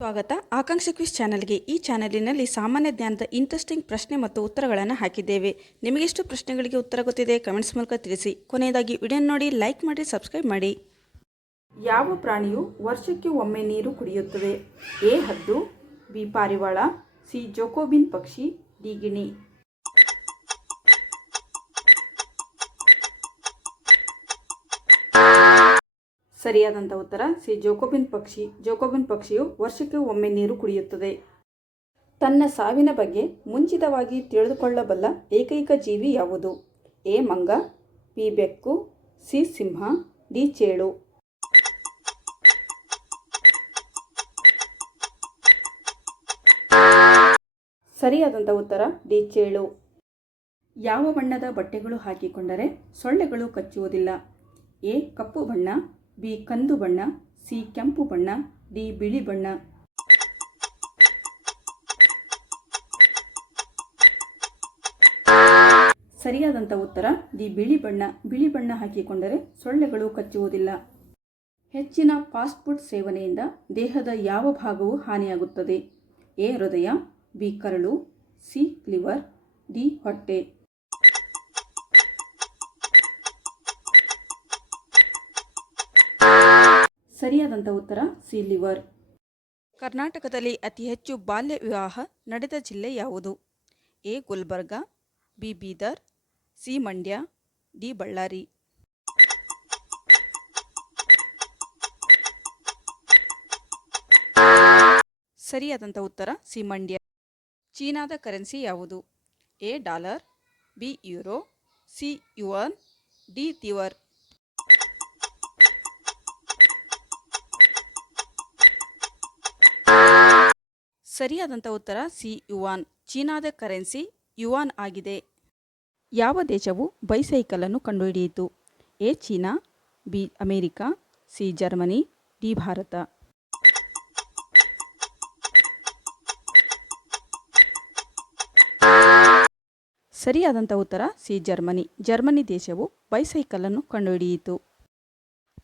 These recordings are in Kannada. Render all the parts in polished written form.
ಸ್ವಾಗತ ಆಕಾಂಕ್ಷ ಕ್ವಿಜ್ ಚಾನೆಲ್ಗೆ. ಈ ಚಾನೆಲಿನಲ್ಲಿ ಸಾಮಾನ್ಯ ಜ್ಞಾನದ ಇಂಟ್ರೆಸ್ಟಿಂಗ್ ಪ್ರಶ್ನೆ ಮತ್ತು ಉತ್ತರಗಳನ್ನು ಹಾಕಿದ್ದೇವೆ. ನಿಮಗೆಷ್ಟು ಪ್ರಶ್ನೆಗಳಿಗೆ ಉತ್ತರ ಗೊತ್ತಿದೆ ಕಮೆಂಟ್ಸ್ ಮೂಲಕ ತಿಳಿಸಿ. ಕೊನೆಯದಾಗಿ ವಿಡಿಯೋ ನೋಡಿ, ಲೈಕ್ ಮಾಡಿ, ಸಬ್ಸ್ಕ್ರೈಬ್ ಮಾಡಿ. ಯಾವ ಪ್ರಾಣಿಯು ವರ್ಷಕ್ಕೆ ಒಮ್ಮೆ ನೀರು ಕುಡಿಯುತ್ತದೆ? ಎ ಹದ್ದು, ಬಿ ಪಾರಿವಾಳ, ಸಿ ಜೋಕೋಬಿನ್ ಪಕ್ಷಿ, ಡಿ ಗಿಣಿ. ಸರಿಯಾದಂಥ ಉತ್ತರ ಸಿ ಜೋಕೋಬಿನ್ ಪಕ್ಷಿ. ಜೋಕೋಬಿನ್ ಪಕ್ಷಿಯು ವರ್ಷಕ್ಕೆ ಒಮ್ಮೆ ನೀರು ಕುಡಿಯುತ್ತದೆ. ತನ್ನ ಸಾವಿನ ಬಗ್ಗೆ ಮುಂಚಿತವಾಗಿ ತಿಳಿದುಕೊಳ್ಳಬಲ್ಲ ಏಕೈಕ ಜೀವಿ ಯಾವುದು? ಎ ಮಂಗ, ಬಿ ಬೆಕ್ಕು, ಸಿ ಸಿಂಹ, ಡಿ ಚೇಳು. ಸರಿಯಾದಂಥ ಉತ್ತರ ಡಿ ಚೇಳು. ಯಾವ ಬಣ್ಣದ ಬಟ್ಟೆಗಳು ಹಾಕಿಕೊಂಡರೆ ಸೊಳ್ಳೆಗಳು ಕಚ್ಚುವುದಿಲ್ಲ? ಎ ಕಪ್ಪು ಬಣ್ಣ, ಬಿ ಕಂದು ಬಣ್ಣ, ಸಿ ಕೆಂಪು ಬಣ್ಣ, ಡಿ ಬಿಳಿ ಬಣ್ಣ. ಸರಿಯಾದಂಥ ಉತ್ತರ ಡಿ ಬಿಳಿ ಬಣ್ಣ. ಬಿಳಿ ಬಣ್ಣ ಹಾಕಿಕೊಂಡರೆ ಸೊಳ್ಳೆಗಳು ಕಚ್ಚುವುದಿಲ್ಲ. ಹೆಚ್ಚಿನ ಫಾಸ್ಟ್ ಫುಡ್ ಸೇವನೆಯಿಂದ ದೇಹದ ಯಾವ ಭಾಗವು ಹಾನಿಯಾಗುತ್ತದೆ? ಎ ಹೃದಯ, ಬಿ ಕರಳು, ಸಿ ಲಿವರ್, ಡಿ ಹೊಟ್ಟೆ. ಸರಿಯಾದಂಥ ಉತ್ತರ ಸಿ ಲಿವರ್. ಕರ್ನಾಟಕದಲ್ಲಿ ಅತಿ ಹೆಚ್ಚು ಬಾಲ್ಯ ವಿವಾಹ ನಡೆದ ಜಿಲ್ಲೆ ಯಾವುದು? A Gulbarga, B Bidar, C Mandya, D Ballari. ಸರಿಯಾದಂಥ ಉತ್ತರ ಸಿ ಮಂಡ್ಯ. ಚೀನಾದ ಕರೆನ್ಸಿ ಯಾವುದು? A dollar, B euro, C yuan, D ತಿವರ್. ಸರಿಯಾದಂಥ ಉತ್ತರ ಸಿ ಯುವಾನ್. ಚೀನಾದ ಕರೆನ್ಸಿ ಯುವಾನ್ ಆಗಿದೆ. ಯಾವ ದೇಶವು ಬೈಸೈಕಲನ್ನು ಕಂಡುಹಿಡಿಯಿತು? A China, B America, C Germany, D Bharat. ಸರಿಯಾದಂಥ ಉತ್ತರ ಸಿ ಜರ್ಮನಿ. ಜರ್ಮನಿ ದೇಶವು ಬೈಸೈಕಲನ್ನು ಕಂಡುಹಿಡಿಯಿತು.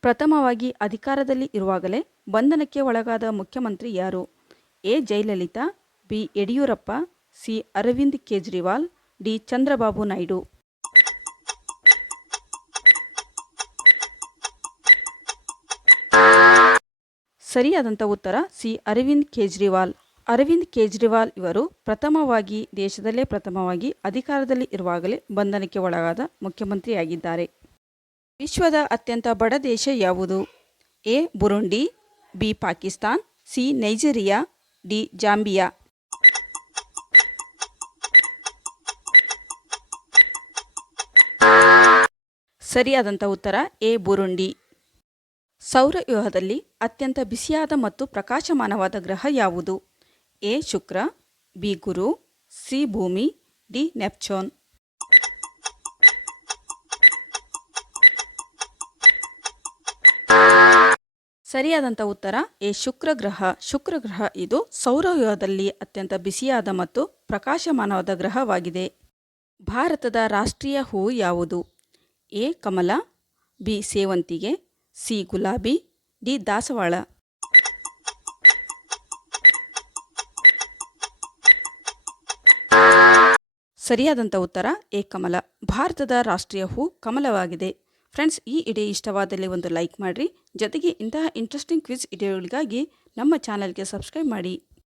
ಪ್ರಥಮವಾಗಿ ಅಧಿಕಾರದಲ್ಲಿ ಇರುವಾಗಲೇ ಬಂಧನಕ್ಕೆ ಒಳಗಾದ ಮುಖ್ಯಮಂತ್ರಿ ಯಾರು? A Jayalalithaa, B Yeddyurappa, C Arvind Kejriwal, D Chandrababu Naidu. ಸರಿಯಾದಂಥ ಉತ್ತರ ಸಿ ಅರವಿಂದ್ ಕೇಜ್ರಿವಾಲ್. ಅರವಿಂದ್ ಕೇಜ್ರಿವಾಲ್ ಇವರು ದೇಶದಲ್ಲೇ ಪ್ರಥಮವಾಗಿ ಅಧಿಕಾರದಲ್ಲಿ ಇರುವಾಗಲೇ ಬಂಧನಕ್ಕೆ ಒಳಗಾದ ಮುಖ್ಯಮಂತ್ರಿಯಾಗಿದ್ದಾರೆ. ವಿಶ್ವದ ಅತ್ಯಂತ ಬಡ ದೇಶ ಯಾವುದು? A Burundi, B Pakistan, C Nigeria, D Zambia. ಸರಿಯಾದಂಥ ಉತ್ತರ ಎ ಬುರುಂಡಿ. ಸೌರವ್ಯೂಹದಲ್ಲಿ ಅತ್ಯಂತ ಬಿಸಿಯಾದ ಮತ್ತು ಪ್ರಕಾಶಮಾನವಾದ ಗ್ರಹ ಯಾವುದು? A Shukra, B Guru, C ಭೂಮಿ, ಡಿ ನೆಪ್ಚೂನ್. ಸರಿಯಾದಂಥ ಉತ್ತರ ಎ ಶುಕ್ರ ಗ್ರಹ. ಶುಕ್ರ ಗ್ರಹ ಇದು ಸೌರವ್ಯೂಹದಲ್ಲಿ ಅತ್ಯಂತ ಬಿಸಿಯಾದ ಮತ್ತು ಪ್ರಕಾಶಮಾನವಾದ ಗ್ರಹವಾಗಿದೆ. ಭಾರತದ ರಾಷ್ಟ್ರೀಯ ಹೂವು ಯಾವುದು? ಎ ಕಮಲ, ಬಿ ಸೇವಂತಿಗೆ, ಸಿ ಗುಲಾಬಿ, ಡಿ ದಾಸವಾಳ. ಸರಿಯಾದಂಥ ಉತ್ತರ ಎ ಕಮಲ. ಭಾರತದ ರಾಷ್ಟ್ರೀಯ ಹೂ ಕಮಲವಾಗಿದೆ. ಫ್ರೆಂಡ್ಸ್, ಈ ವಿಡಿಯೋ ಇಷ್ಟವಾದಲ್ಲಿ ಒಂದು ಲೈಕ್ ಮಾಡಿರಿ. ಜೊತೆಗೆ ಇಂತಹ ಇಂಟ್ರೆಸ್ಟಿಂಗ್ ಕ್ವಿಜ್ ವಿಡಿಯೋಗಳಿಗಾಗಿ ನಮ್ಮ ಚಾನಲ್ಗೆ ಸಬ್ಸ್ಕ್ರೈಬ್ ಮಾಡಿ.